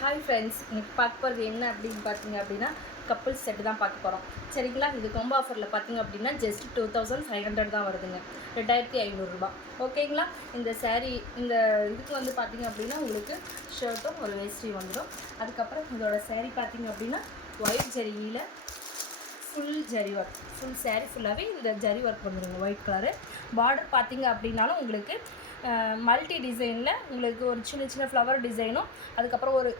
Hi friends, இன்னைக்கு பார்க்க போகிறது என்ன அப்படின்னு பார்த்தீங்க அப்படின்னா கப்புள்ஸ் செட்டு தான் பார்க்க போகிறோம். சரிங்களா? இது கொம்போ ஆஃபரில் பார்த்தீங்க அப்படின்னா ஜஸ்ட் 2500 தான் வருதுங்க. 2500 ஓகேங்களா? இந்த சாரீ இந்த இதுக்கு வந்து பார்த்தீங்க அப்படின்னா உங்களுக்கு ஷர்ட்டும் ஒரு வேஷ்டி வந்துடும். அதுக்கப்புறம் இதோட சாரீ பார்த்தீங்க அப்படின்னா ஒயிட் ஜரியில் full zari work, full sari ஃபுல்லாகவே இந்த ஜரி ஒர்க் வந்துடுங்க. ஒயிட் கலரு பார்டர் பார்த்தீங்க அப்படின்னாலும் உங்களுக்கு மல்டி டிசைனில் உங்களுக்கு ஒரு சின்ன சின்ன ஃப்ளவர் டிசைனும் அதுக்கப்புறம் ஒரு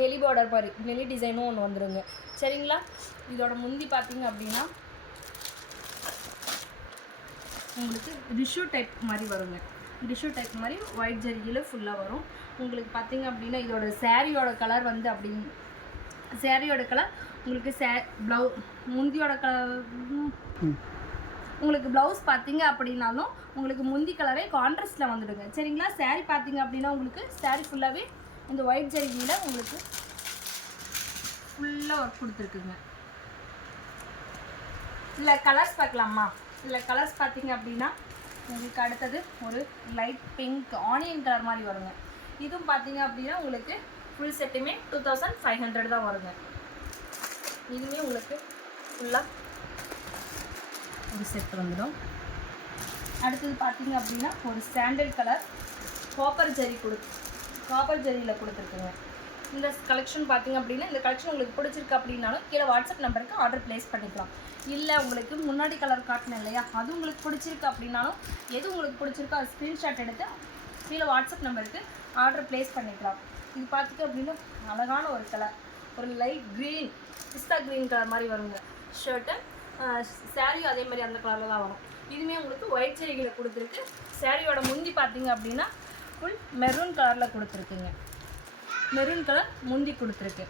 நெலி பார்டர் மாதிரி நெலி டிசைனும் ஒன்று வந்துடுங்க. சரிங்களா? இதோட முந்தி பார்த்தீங்க அப்படின்னா உங்களுக்கு டிஷ்யூ டைப் மாதிரி வருங்க. டிஷ்யூ டைப் மாதிரி ஒயிட் ஜரியில் ஃபுல்லாக வரும். உங்களுக்கு பார்த்தீங்க அப்படின்னா இதோட சாரியோட கலர் வந்து சாரியோட கலர் உங்களுக்கு முந்தியோட கலர் உங்களுக்கு ப்ளவுஸ் பார்த்தீங்க அப்படின்னாலும் உங்களுக்கு முந்தி கலரே கான்ட்ராஸ்ட்டில் வந்துடுங்க. சரிங்களா? சாரீ பார்த்தீங்க அப்படின்னா உங்களுக்கு சாரீ ஃபுல்லாகவே இந்த ஒயிட் ஜரிகையில் உங்களுக்கு ஃபுல்லாக ஒர்க் கொடுத்துருக்குங்க. இல்லை கலர்ஸ் பார்க்கலாமா? இல்லை கலர்ஸ் பார்த்தீங்க அப்படின்னா உங்களுக்கு அடுத்தது ஒரு லைட் பிங்க் ஆனியன் கலர் மாதிரி வருங்க. இதுவும் பார்த்தீங்க அப்படின்னா உங்களுக்கு ஃபுல் செட்டுமே 2500 தான் வருங்க. இதுவுமே உங்களுக்கு ஃபுல்லாக ஒரு செட் வந்துடும். அடுத்தது பார்த்தீங்க அப்படின்னா ஒரு சாண்டல் கலர் காப்பர் ஜரியில் கொடுத்துருக்குங்க. இந்த கலெக்ஷன் பார்த்தீங்க அப்படின்னா இந்த கலெக்ஷன் உங்களுக்கு பிடிச்சிருக்கு அப்படின்னாலும் கீழே வாட்ஸ்அப் நம்பருக்கு ஆர்டர் ப்ளேஸ் பண்ணிக்கலாம். இல்லை உங்களுக்கு முன்னாடி கலர் காட்டினேன் இல்லையா, அது உங்களுக்கு பிடிச்சிருக்கு அப்படின்னாலும் எது உங்களுக்கு பிடிச்சிருக்கோ அது ஸ்க்ரீன்ஷாட் எடுத்து கீழே வாட்ஸ்அப் நம்பருக்கு ஆர்டர் ப்ளேஸ் பண்ணிக்கலாம். இது பார்த்துட்டு அப்படின்னா அழகான ஒரு கலர், ஒரு லைட் க்ரீன் பிஸ்தா க்ரீன் கலர் மாதிரி வருங்க. ஷர்ட்டு சாரியும் அதே மாதிரி அந்த கலரில் தான் வரும். இதுவுமே உங்களுக்கு ஒயிட் ஜரிகையில் கொடுத்துருக்கு. சாரியோட முந்தி பார்த்தீங்க அப்படின்னா ஃபுல் மெரூன் கலரில் கொடுத்துருக்குங்க. மெரூன் கலர் முந்தி கொடுத்துருக்கு.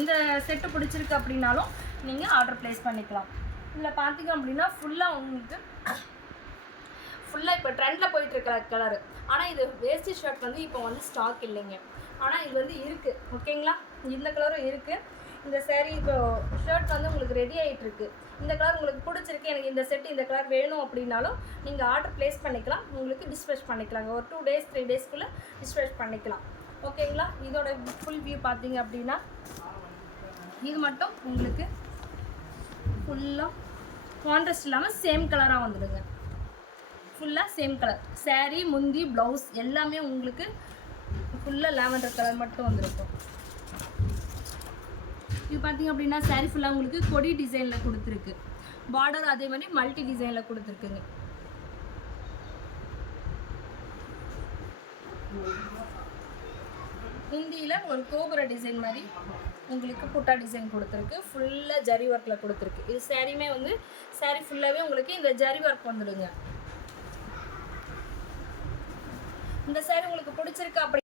இந்த செட்டு பிடிச்சிருக்கு அப்படின்னாலும் நீங்கள் ஆர்டர் ப்ளேஸ் பண்ணிக்கலாம். இதில் பார்த்தீங்க அப்படின்னா ஃபுல்லாக உங்களுக்கு ஃபுல்லாக இப்போ ட்ரெண்டில் போயிட்டுருக்கிற கலரு. ஆனால் இது வேஸ்டி ஷர்ட் வந்து இப்போ வந்து ஸ்டாக் இல்லைங்க. ஆனால் இது வந்து இருக்குது. ஓகேங்களா? இந்த கலரும் இருக்குது. இந்த சாரீ இப்போ ஷர்ட் வந்து உங்களுக்கு ரெடி ஆகிட்டுருக்கு. இந்த கலர் உங்களுக்கு பிடிச்சிருக்கு, எனக்கு இந்த செட்டு இந்த கலர் வேணும் அப்படின்னாலும் நீங்கள் ஆர்டர் ப்ளேஸ் பண்ணிக்கலாம். உங்களுக்கு டிஸ்பேச் பண்ணிக்கலாங்க. ஒரு 2 days 3 daysக்குள்ளே டிஸ்பேச் பண்ணிக்கலாம். ஓகேங்களா? இதோட ஃபுல் வியூ பார்த்தீங்க அப்படின்னா இது மட்டும் உங்களுக்கு ஃபுல்லாக கான்ட்ராஸ்ட் இல்லாமல் சேம் கலராக வந்துடுங்க. ஃபுல்லாக சேம் கலர் சாரீ முந்தி ப்ளவுஸ் எல்லாமே உங்களுக்கு ஃபுல்லாக லாவெண்டர் கலர் மட்டும் வந்துருக்கும். இது பார்த்தீங்க அப்படின்னா சாரீ ஃபுல்லாக உங்களுக்கு கொடி டிசைனில் கொடுத்துருக்கு. பார்டர் அதே மாதிரி மல்டி டிசைனில் கொடுத்துருக்குங்க. முந்தியில் ஒரு கோபுர டிசைன் மாதிரி உங்களுக்கு புட்டா டிசைன் கொடுத்துருக்கு. ஃபுல்லாக ஜரி ஒர்க்கில் கொடுத்துருக்கு. இது சாரியுமே வந்து சாரீ ஃபுல்லாகவே உங்களுக்கு இந்த ஜரி ஒர்க் வந்துடுங்க. இந்த சாரீ உங்களுக்கு பிடிச்சிருக்கு அப்படி